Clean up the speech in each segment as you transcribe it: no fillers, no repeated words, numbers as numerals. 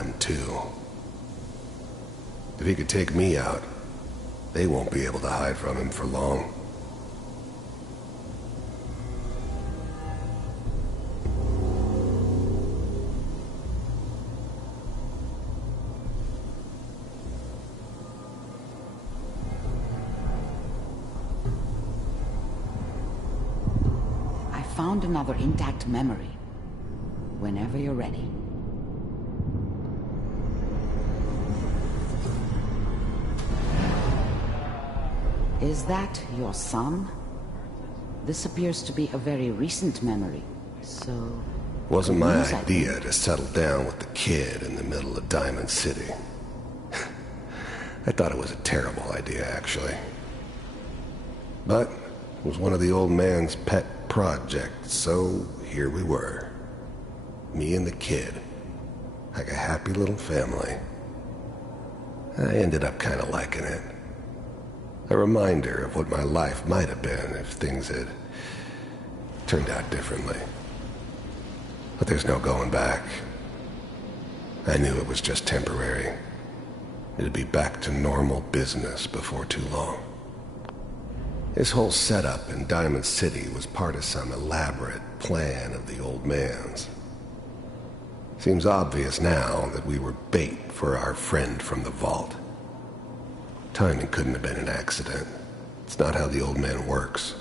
them, too. If he could take me out, they won't be able to hide from him for long. I found another intact memory. Whenever you're ready. Is that your son? This appears to be a very recent memory, so... Wasn't my idea to settle down with the kid in the middle of Diamond City. I thought it was a terrible idea, actually. But it was one of the old man's pet projects, so here we were. Me and the kid. Like a happy little family. I ended up kind of liking it. A reminder of what my life might have been if things had turned out differently. But there's no going back. I knew it was just temporary. It'd be back to normal business before too long. This whole setup in Diamond City was part of some elaborate plan of the old man's. Seems obvious now that we were bait for our friend from the vault. Timing couldn't have been an accident. It's not how the old man works.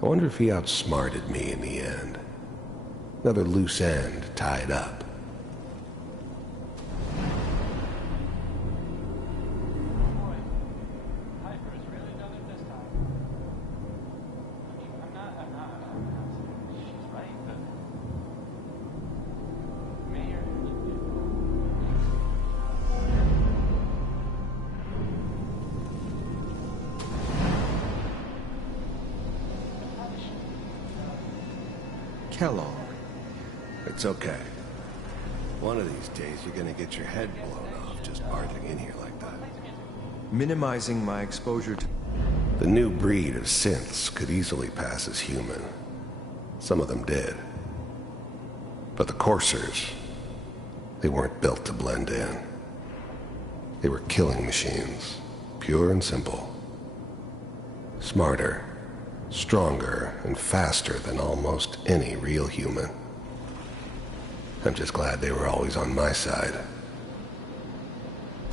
I wonder if he outsmarted me in the end. Another loose end tied up. Kellogg. It's okay. One of these days you're gonna get your head blown off just barging in here like that. Minimizing my exposure to... The new breed of synths could easily pass as human. Some of them did. But the coursers, they weren't built to blend in. They were killing machines, pure and simple. Smarter, stronger, and faster than almost any real human. I'm just glad they were always on my side.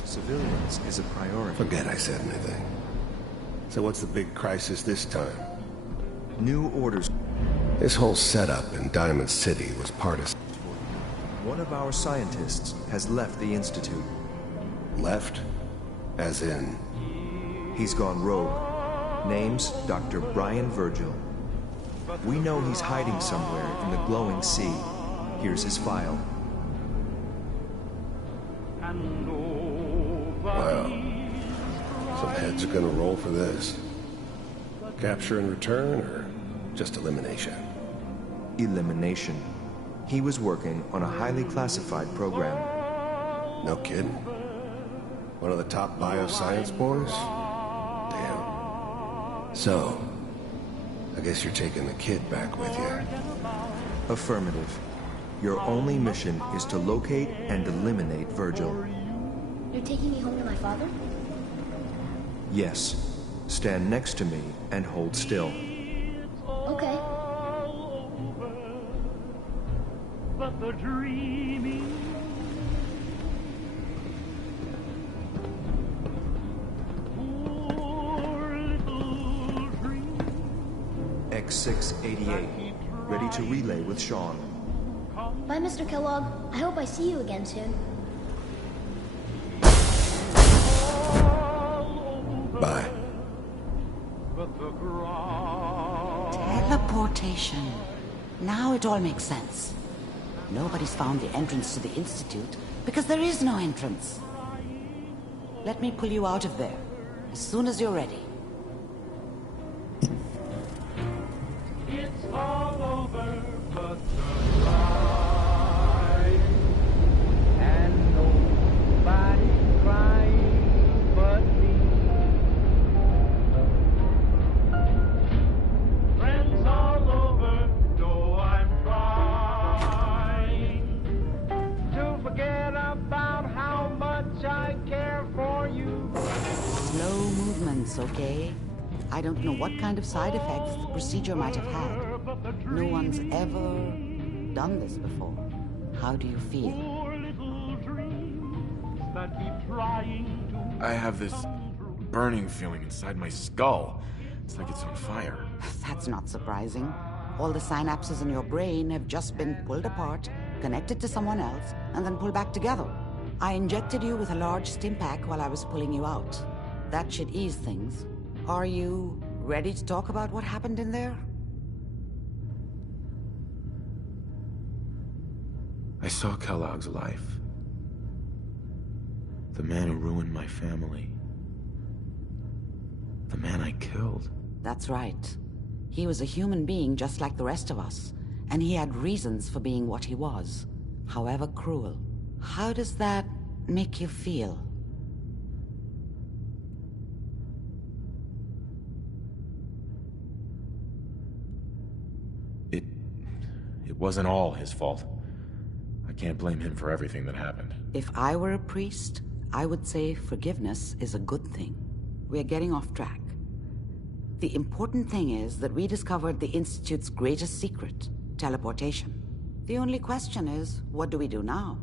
Civilians is a priority. Forget I said anything. So what's the big crisis this time? New orders. This whole setup in Diamond City was part of... One of our scientists has left the Institute. Left? As in... He's gone rogue. Name's Dr. Brian Virgil. We know he's hiding somewhere in the glowing sea. Here's his file. Wow. Some heads are gonna roll for this. Capture and return, or just elimination? Elimination. He was working on a highly classified program. No kidding? One of the top bioscience boys? Damn. So, I guess you're taking the kid back with you. Affirmative. Your only mission is to locate and eliminate Virgil. You're taking me home to my father? Yes. Stand next to me and hold still. Okay. But the dreaming poor little dream. X688. Ready to relay with Sean. Bye, Mr. Kellogg. I hope I see you again soon. Bye. Teleportation. Now it all makes sense. Nobody's found the entrance to the Institute because there is no entrance. Let me pull you out of there as soon as you're ready. It's all over but the ride, and nobody crying but me. Friends all over, though I'm trying to forget. It's okay. I don't know what kind of side effects the procedure might have had. No one's ever done this before. How do you feel? I have this burning feeling inside my skull. It's like it's on fire. That's not surprising. All the synapses in your brain have just been pulled apart, connected to someone else, and then pulled back together. I injected you with a large stim pack while I was pulling you out. That should ease things. Are you ready to talk about what happened in there? I saw Kellogg's life. The man who ruined my family. The man I killed. That's right. He was a human being just like the rest of us, and he had reasons for being what he was, however cruel. How does that make you feel? It wasn't all his fault. I can't blame him for everything that happened. If I were a priest, I would say forgiveness is a good thing. We're getting off track. The important thing is that we discovered the Institute's greatest secret, teleportation. The only question is, what do we do now?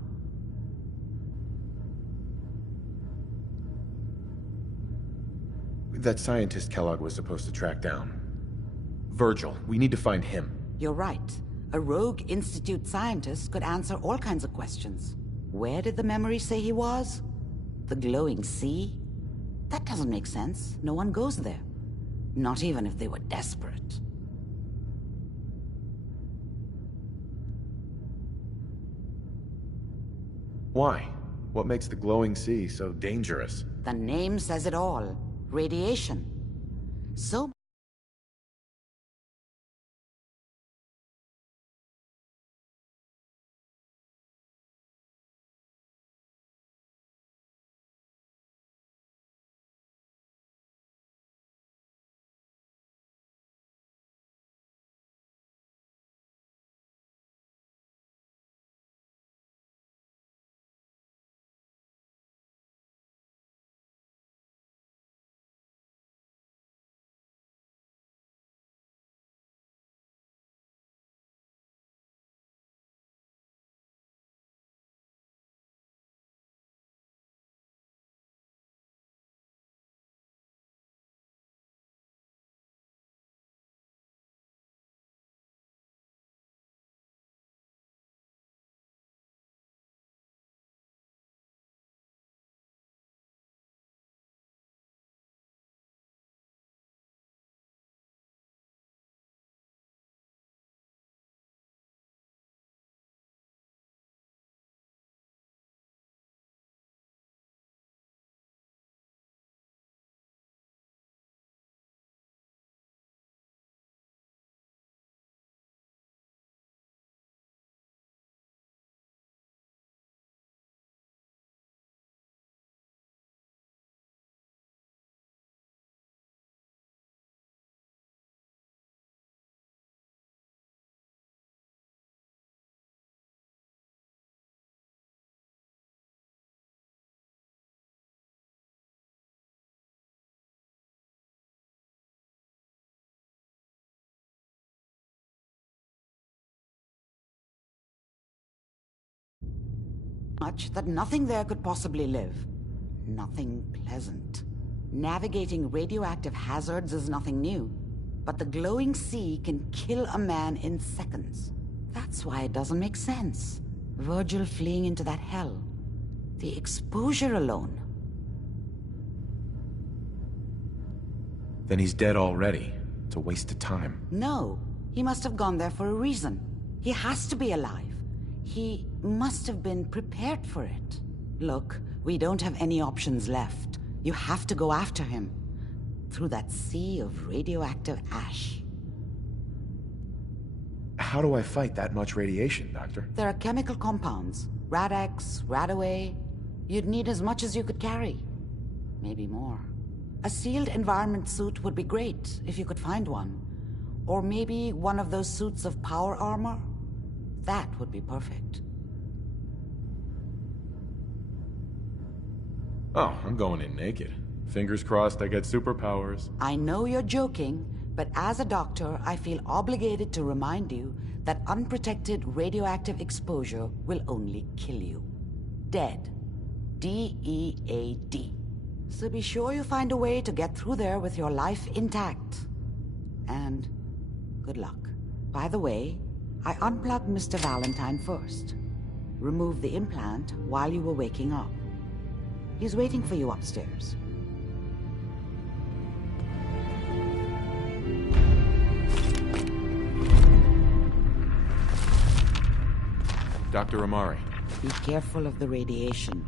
That scientist Kellogg was supposed to track down. Virgil, we need to find him. You're right. A rogue Institute scientist could answer all kinds of questions. Where did the memory say he was? The glowing sea? That doesn't make sense. No one goes there. Not even if they were desperate. Why? What makes the glowing sea so dangerous? The name says it all. Radiation. So much that nothing there could possibly live. Nothing pleasant. Navigating radioactive hazards is nothing new, but the glowing sea can kill a man in seconds. That's why it doesn't make sense. Virgil fleeing into that hell. The exposure alone. Then he's dead already. It's a waste of time. No, he must have gone there for a reason. He has to be alive. He must have been prepared for it. Look, we don't have any options left. You have to go after him. Through that sea of radioactive ash. How do I fight that much radiation, Doctor? There are chemical compounds. Rad-X, Radaway. You'd need as much as you could carry. Maybe more. A sealed environment suit would be great, if you could find one. Or maybe one of those suits of power armor? That would be perfect. Oh, I'm going in naked. Fingers crossed I get superpowers. I know you're joking, but as a doctor, I feel obligated to remind you that unprotected radioactive exposure will only kill you. Dead. D-E-A-D. So be sure you find a way to get through there with your life intact. And good luck. By the way, I unplugged Mr. Valentine first. Removed the implant while you were waking up. He's waiting for you upstairs. Dr. Amari. Be careful of the radiation.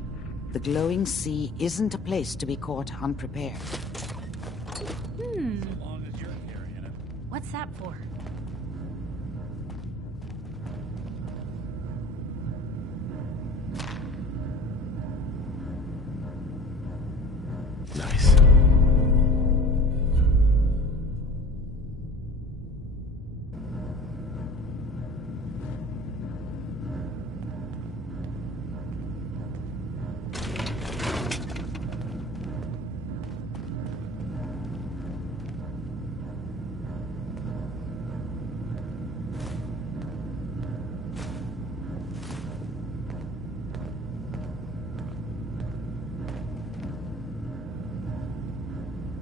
The glowing sea isn't a place to be caught unprepared. As long as you're carrying it. What's that for? Nice.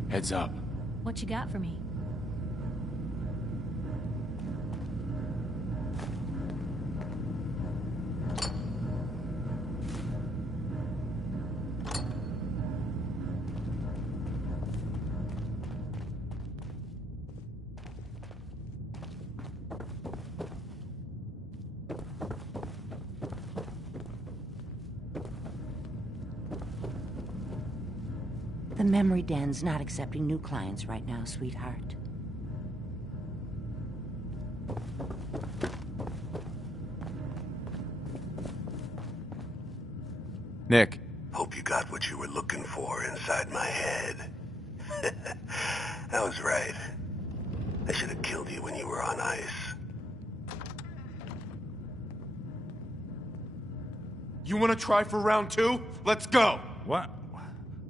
Heads up. What you got for me? The memory den's not accepting new clients right now, sweetheart. Nick. Hope you got what you were looking for inside my head. I was right. I should have killed you when you were on ice. You want to try for round 2? Let's go! What?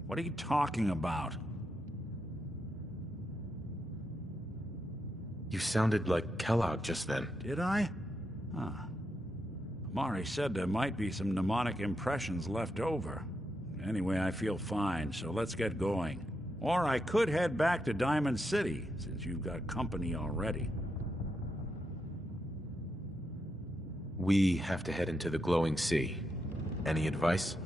What are you talking about? You sounded like Kellogg just then. Did I? Huh. Amari said there might be some mnemonic impressions left over. Anyway, I feel fine, so let's get going. Or I could head back to Diamond City, since you've got company already. We have to head into the glowing sea. Any advice?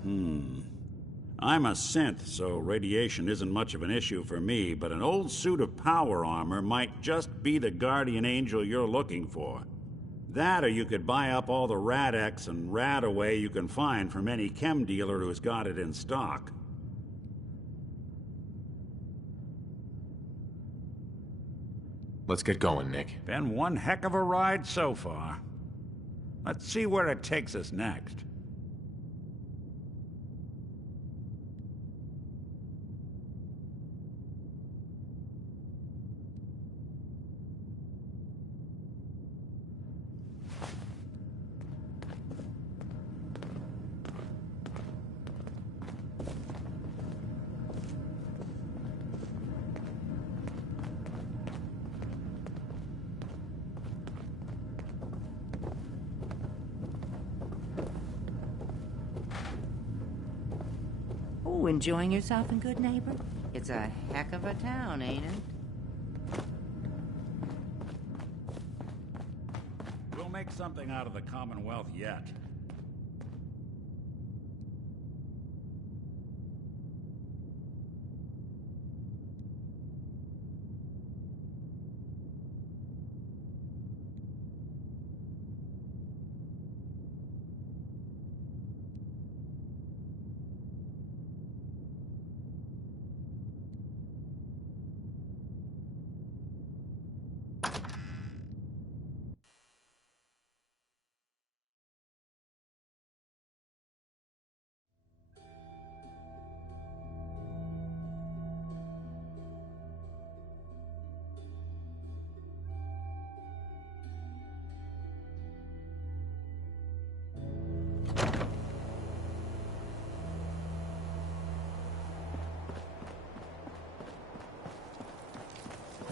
I'm a synth, so radiation isn't much of an issue for me, but an old suit of power armor might just be the guardian angel you're looking for. That, or you could buy up all the Rad-X and Rad-Away you can find from any chem dealer who's got it in stock. Let's get going, Nick. Been one heck of a ride so far. Let's see where it takes us next. Oh, enjoying yourself in Good Neighbor? It's a heck of a town, ain't it? We'll make something out of the Commonwealth yet.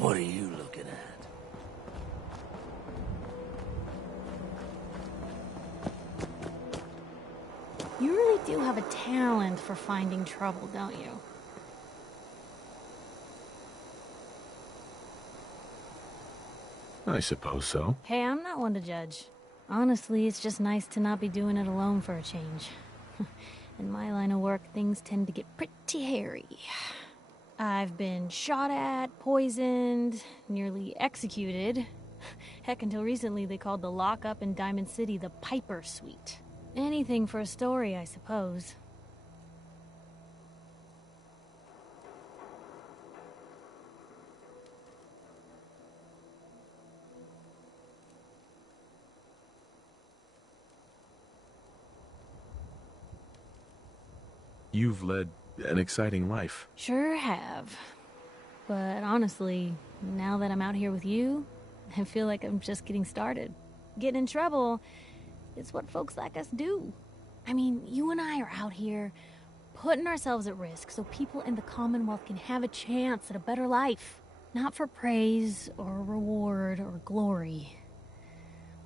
What are you looking at? You really do have a talent for finding trouble, don't you? I suppose so. Hey, I'm not one to judge. Honestly, it's just nice to not be doing it alone for a change. In my line of work, things tend to get pretty hairy. I've been shot at, poisoned, nearly executed. Heck, until recently they called the lockup in Diamond City the Piper Suite. Anything for a story, I suppose. You've led an exciting life. Sure have. But honestly, now that I'm out here with you, I feel like I'm just getting started. Getting in trouble, it's what folks like us do. I mean, you and I are out here putting ourselves at risk so people in the Commonwealth can have a chance at a better life. Not for praise or reward or glory,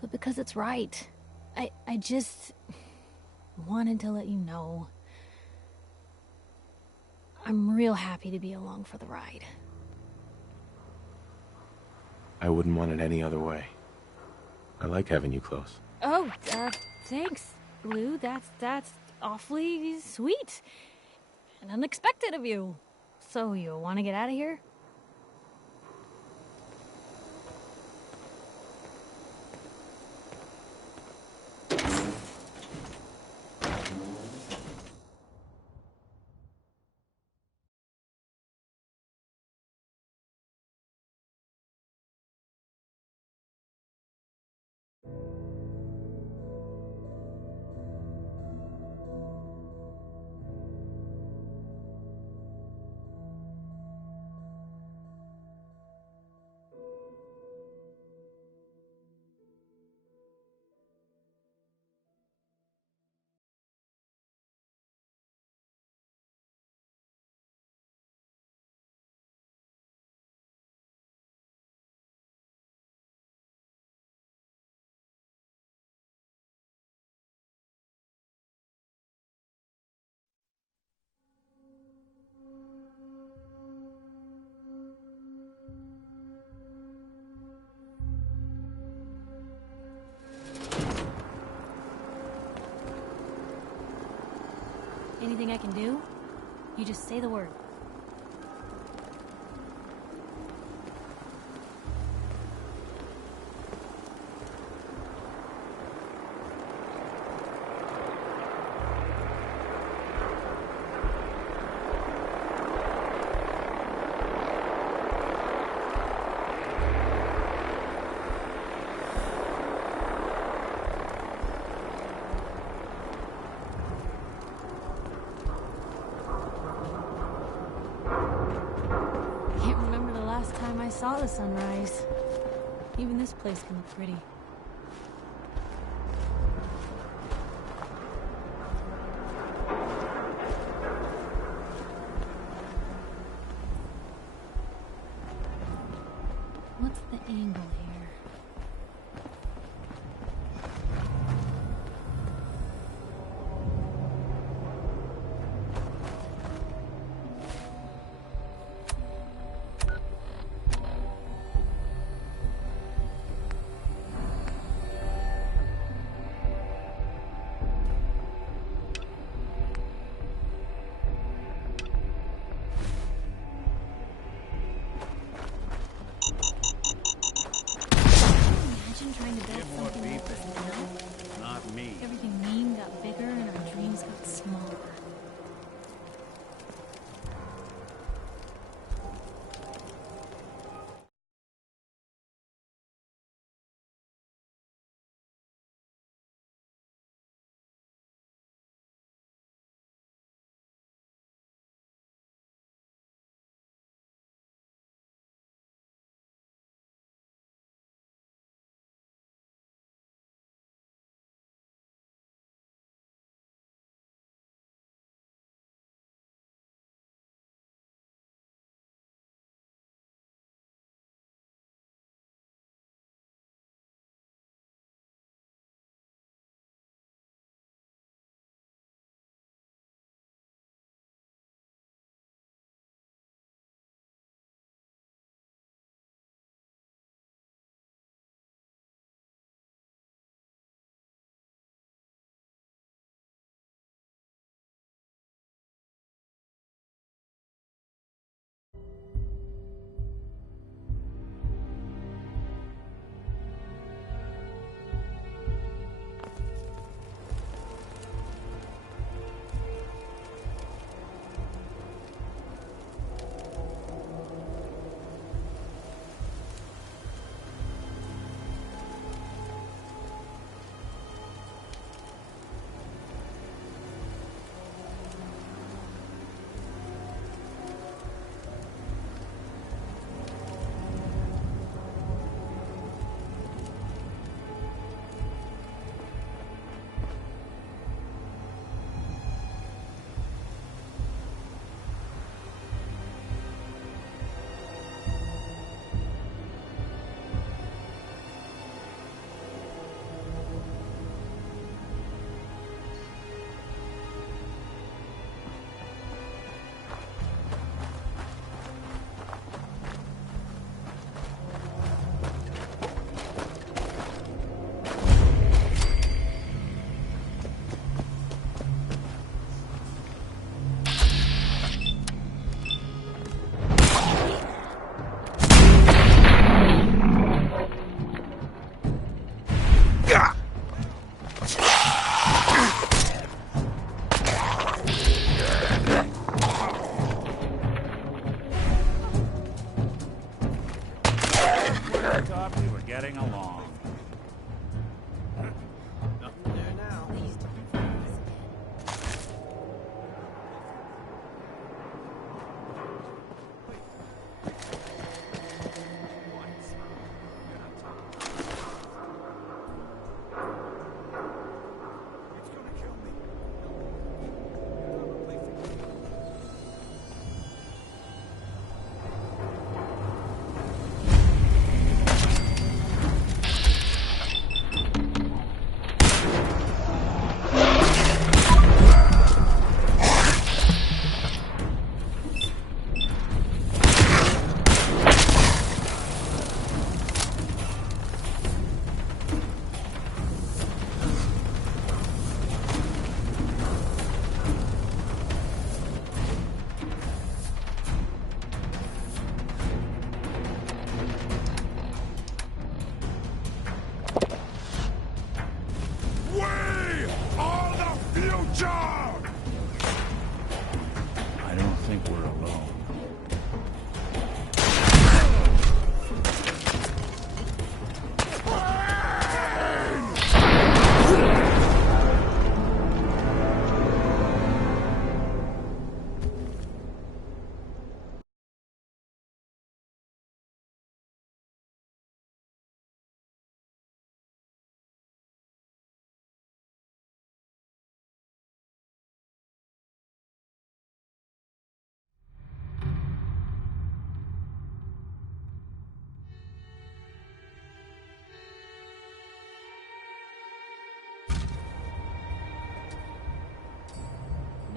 but because it's right. I just wanted to let you know. I'm real happy to be along for the ride. I wouldn't want it any other way. I like having you close. Oh, thanks, Blue. That's awfully sweet. And unexpected of you. So, you want to get out of here? Anything I can do? You just say the word. I saw the sunrise. Even this place can look pretty. What's the angle here?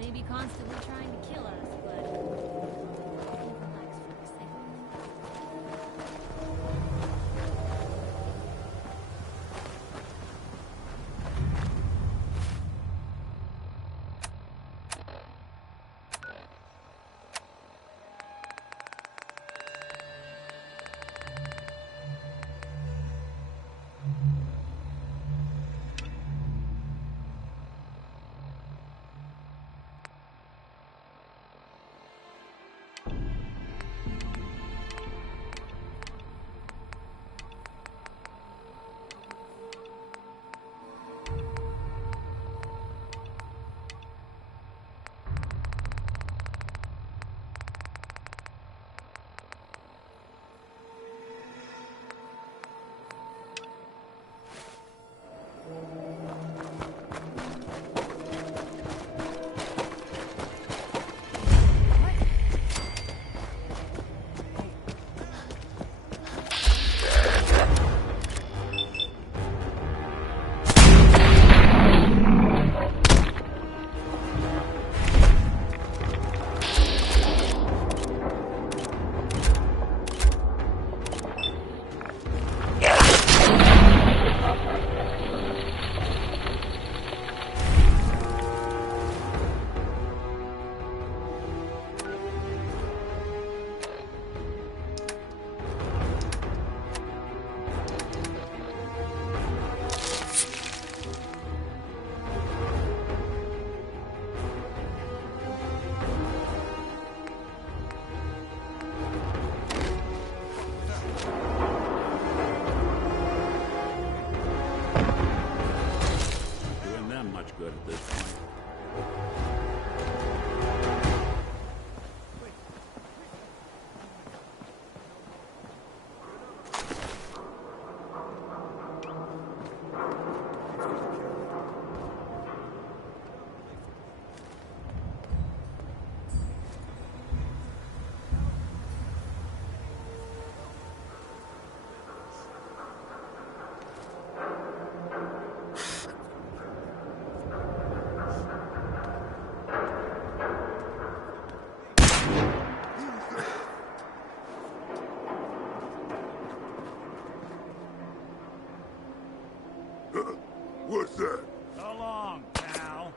Maybe constantly trying to kill us, but never likes for the sake of it. Doing them much good at this point. What's that? So long, pal.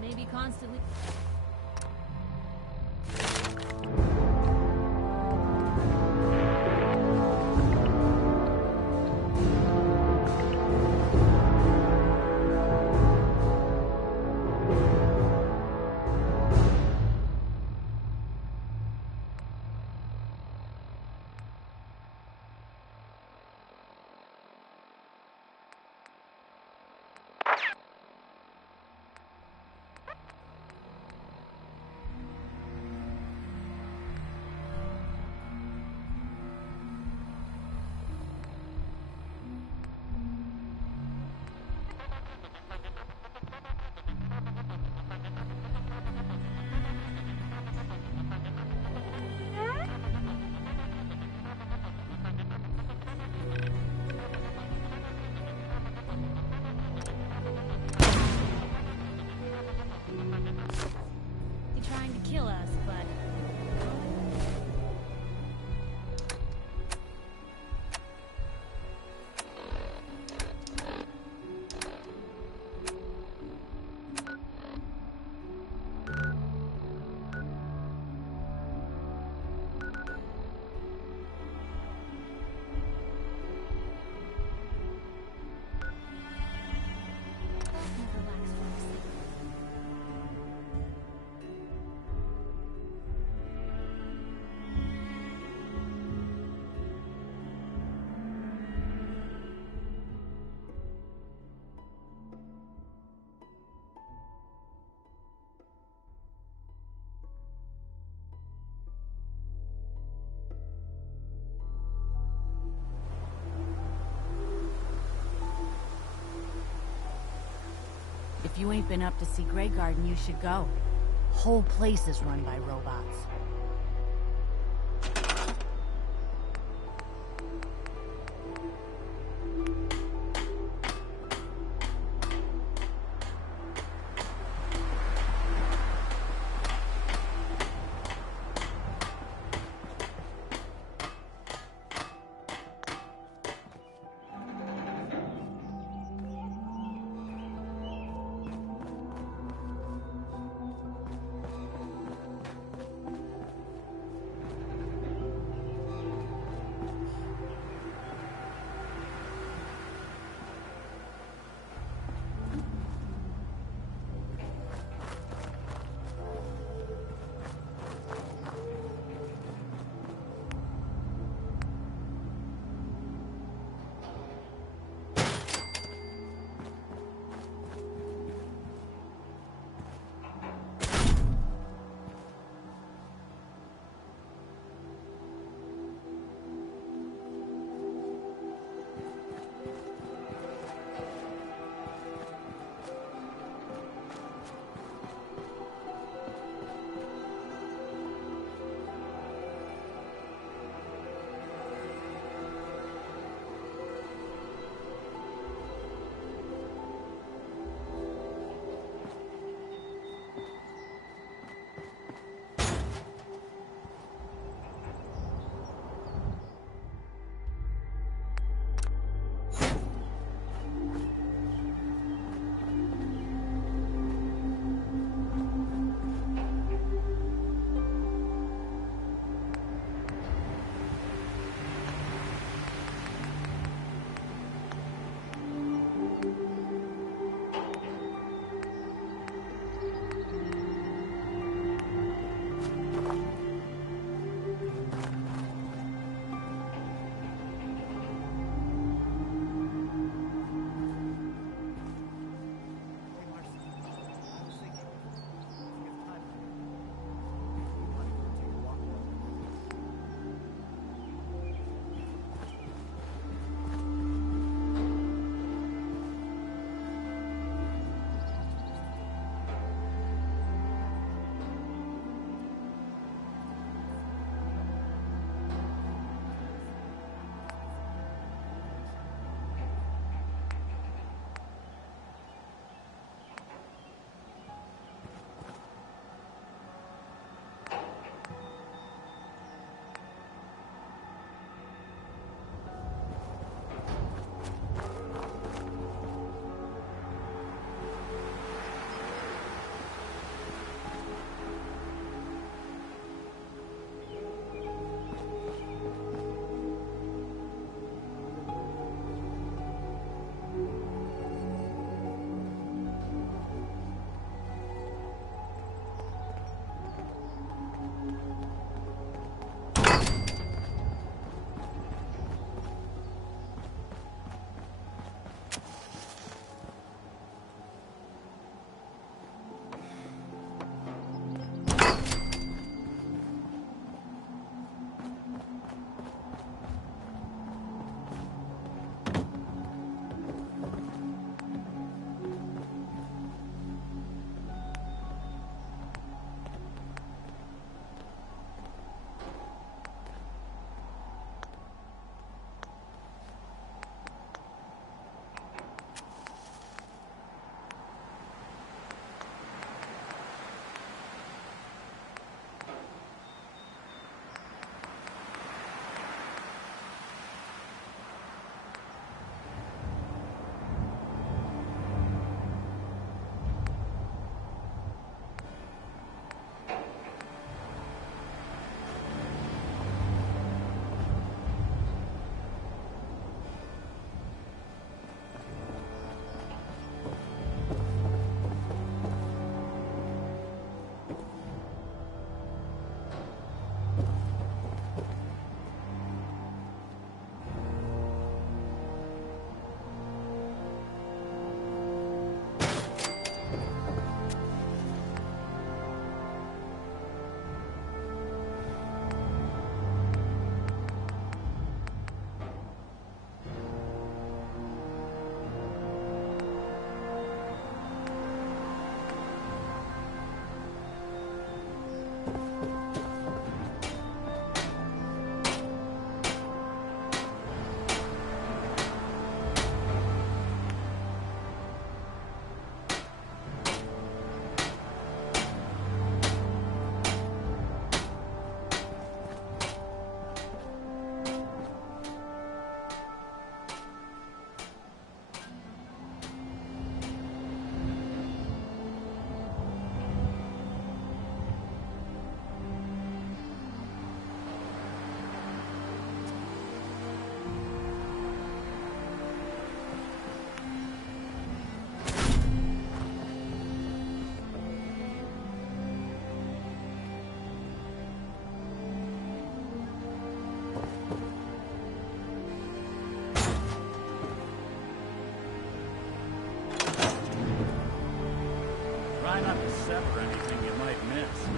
Maybe constantly. If you ain't been up to see Grey Garden, you should go. Whole place is run by robots. Try not to sever anything you might miss.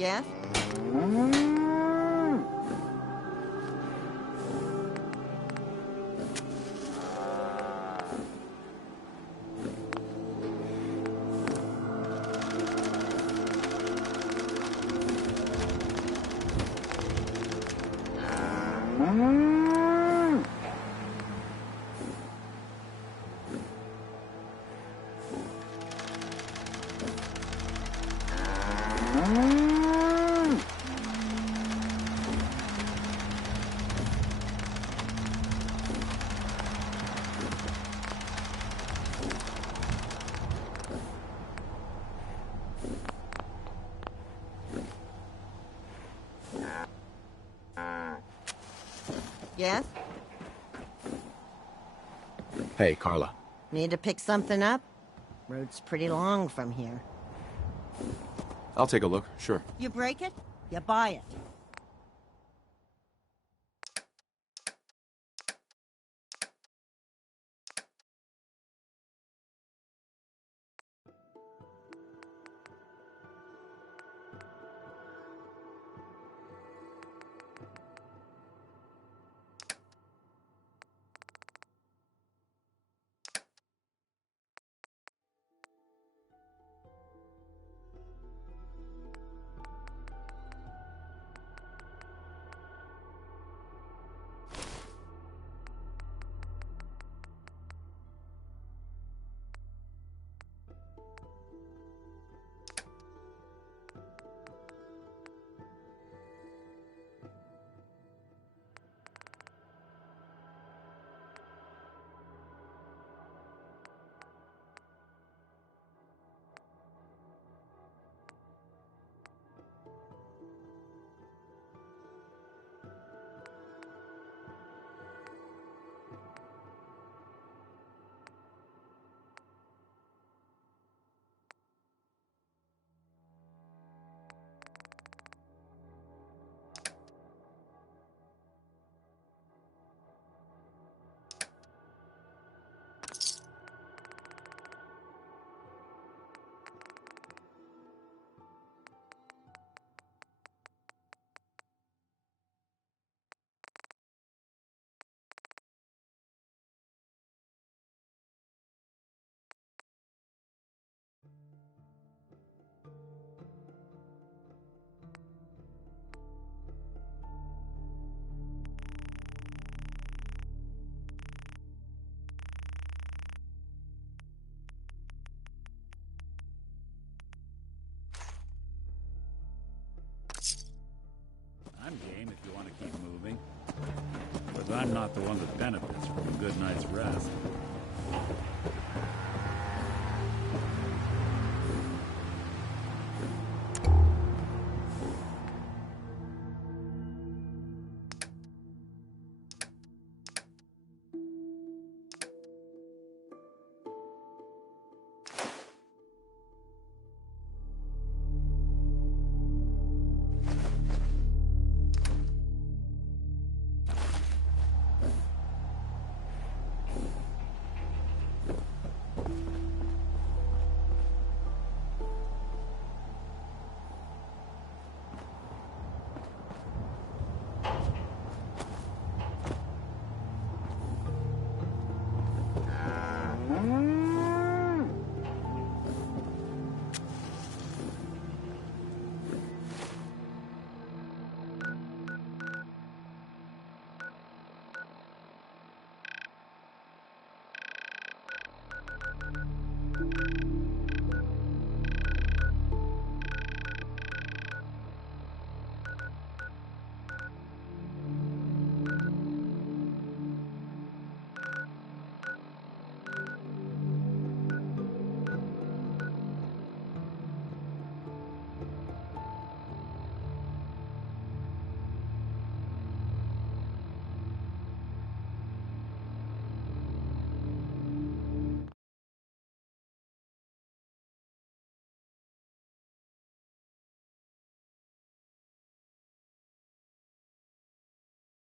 Yes? Yes? Hey, Carla. Need to pick something up? Road's pretty long from here. I'll take a look, sure. You break it, you buy it. I'm game if you want to keep moving. But I'm not the one that benefits from a good night's rest.